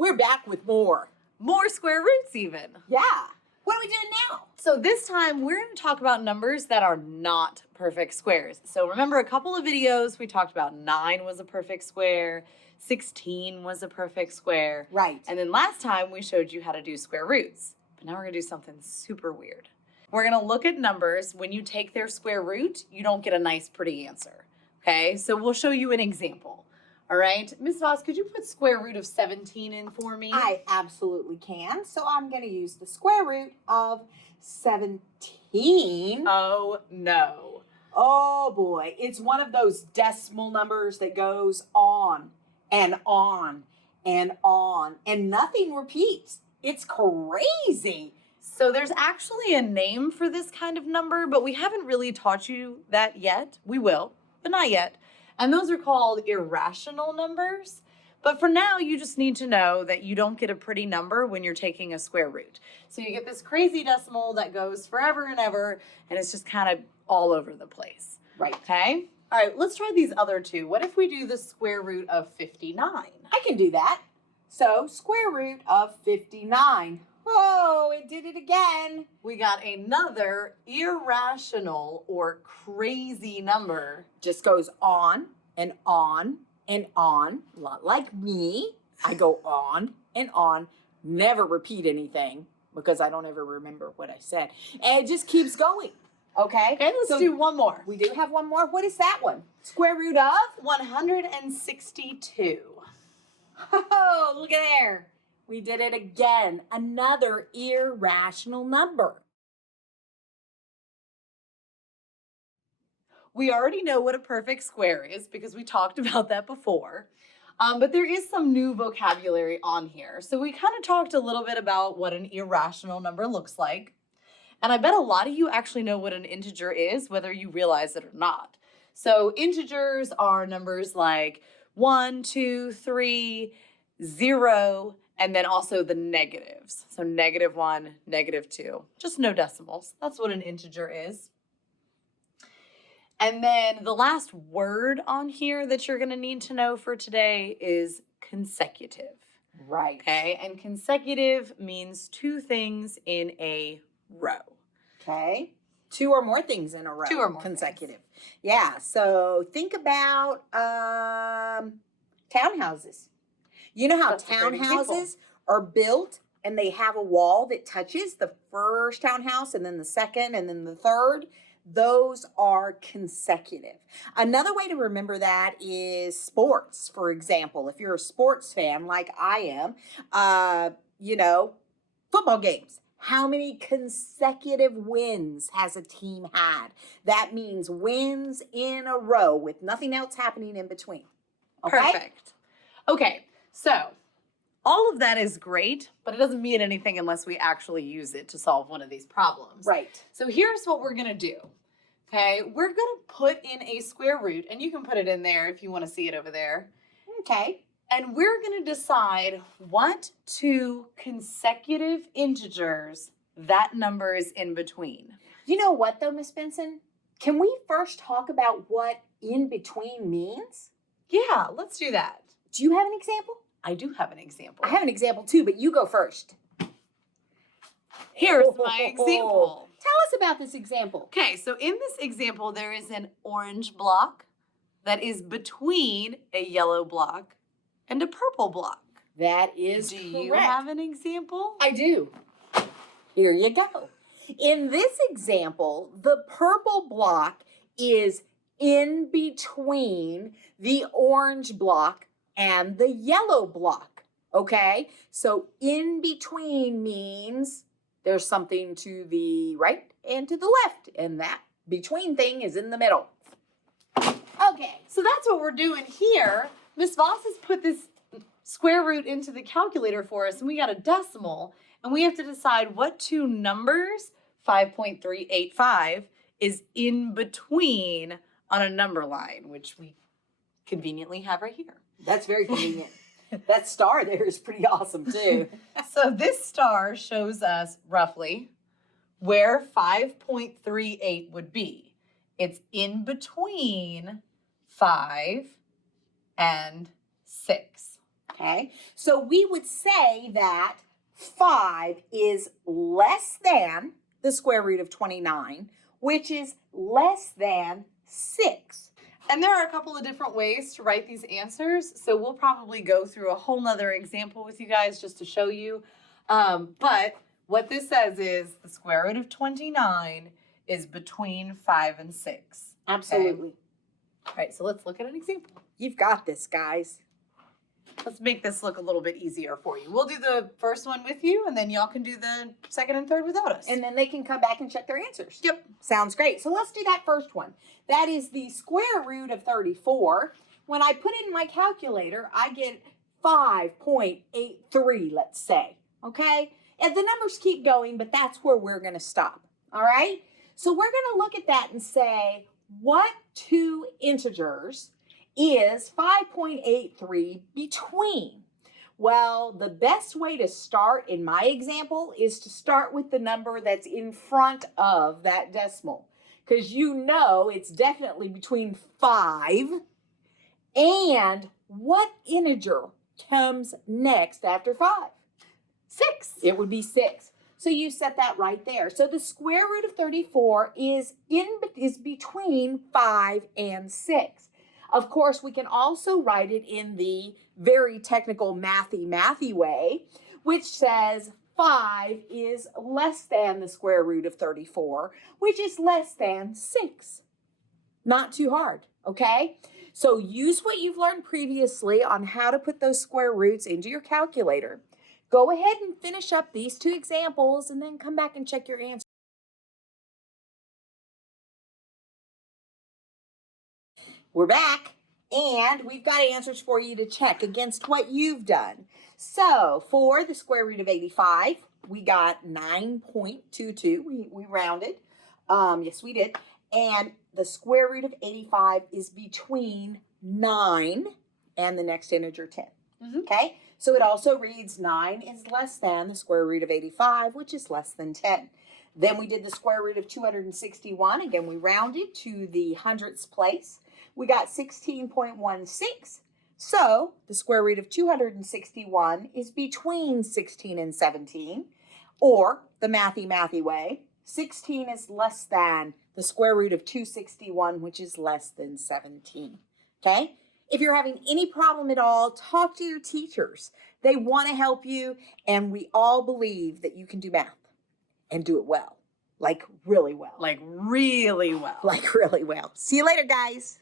We're back with more. More square roots even. Yeah. What are we doing now? So this time we're going to talk about numbers that are not perfect squares. So remember a couple of videos we talked about 9 was a perfect square, 16 was a perfect square. Right. And then last time we showed you how to do square roots. But now we're going to do something super weird. We're going to look at numbers. When you take their square root, you don't get a nice pretty answer. Okay? So we'll show you an example. All right, Ms. Voss, could you put square root of 17 in for me? I absolutely can. So I'm going to use the square root of 17. Oh, no. Oh, boy. It's one of those decimal numbers that goes on and on and on, and nothing repeats. It's crazy. So there's actually a name for this kind of number, but we haven't really taught you that yet. We will, but not yet. And those are called irrational numbers. But for now, you just need to know that you don't get a pretty number when you're taking a square root. So you get this crazy decimal that goes forever and ever, and it's just kind of all over the place. Right. Okay? All right, let's try these other two. What if we do the square root of 59? I can do that. So square root of 59. Oh, it did it again. We got another irrational or crazy number. Just goes on and on and on. A lot like me. I go on and on, never repeat anything because I don't ever remember what I said. And it just keeps going. Okay? Okay, let's do one more. We do have one more. What is that one? Square root of? 162. Oh, look at there. We did it again. Another irrational number. We already know what a perfect square is because we talked about that before. But there is some new vocabulary on here. So we kind of talked a little bit about what an irrational number looks like. And I bet a lot of you actually know what an integer is, whether you realize it or not. So integers are numbers like 1, 2, 3, 0, and then also the negatives. So -1, -2, just no decimals. That's what an integer is. And then the last word on here that you're going to need to know for today is consecutive. Right. Okay, and consecutive means two things in a row. Okay. 2 or more things in a row. 2 or more consecutive. Things. Yeah. So think about townhouses. You know how townhouses are built and they have a wall that touches the first townhouse and then the second and then the third? Those are consecutive. Another way to remember that is sports, for example. If you're a sports fan like I am, football games. How many consecutive wins has a team had? That means wins in a row with nothing else happening in between. Okay? Perfect. Okay, so all of that is great, but it doesn't mean anything unless we actually use it to solve one of these problems. Right. So here's what we're going to do. Okay, we're going to put in a square root, and you can put it in there if you want to see it over there. Okay. And we're going to decide what two consecutive integers that number is in between. You know what, though, Miss Benson? Can we first talk about what in between means? Yeah, let's do that. Do you have an example? I do have an example. I have an example, too, but you go first. Here's my example. Tell us about this example. Okay, so in this example, there is an orange block that is between a yellow block and a purple block. That is correct. correct. Do you have an example? I do. Here you go. In this example, the purple block is in between the orange block and the yellow block. Okay? So in between means there's something to the right and to the left, and that between thing is in the middle. Okay, so that's what we're doing here. Miss Voss has put this square root into the calculator for us, and we got a decimal, and we have to decide what two numbers 5.385 is in between on a number line, which we conveniently have right here. That's very convenient. That star there is pretty awesome too. So this star shows us roughly where 5.38 would be. It's in between 5 and 6. Okay, so we would say that 5 is less than the square root of 29, which is less than 6. And there are a couple of different ways to write these answers. So we'll probably go through a whole nother example with you guys just to show you. But what this says is the square root of 29 is between 5 and 6. Absolutely. Okay? All right, so let's look at an example. You've got this, guys. Let's make this look a little bit easier for you. We'll do the first one with you, and then y'all can do the second and third without us. And then they can come back and check their answers. Yep. Sounds great. So let's do that first one. That is the square root of 34. When I put it in my calculator, I get 5.83, let's say. Okay? And the numbers keep going, but that's where we're going to stop. All right? So we're going to look at that and say, what two integers is 5.83 between? Well, the best way to start in my example is to start with the number that's in front of that decimal, because you know it's definitely between 5 and what integer comes next after 5? 6. It would be 6. So you set that right there. So the square root of 34 is between 5 and 6. Of course, we can also write it in the very technical mathy way, which says 5 is less than the square root of 34, which is less than 6. Not too hard, okay? So use what you've learned previously on how to put those square roots into your calculator. Go ahead and finish up these two examples and then come back and check your answer. We're back, and we've got answers for you to check against what you've done. So for the square root of 85, we got 9.22. We rounded. Yes, we did. And the square root of 85 is between 9 and the next integer 10. Okay? So it also reads 9 is less than the square root of 85, which is less than 10. Then we did the square root of 261. Again, we rounded to the hundredths place. We got 16.16. So the square root of 261 is between 16 and 17. Or the mathy way, 16 is less than the square root of 261, which is less than 17. Okay? If you're having any problem at all, talk to your teachers. They want to help you, and we all believe that you can do math and do it well. Like really well. Like really well. Like really well. See you later, guys.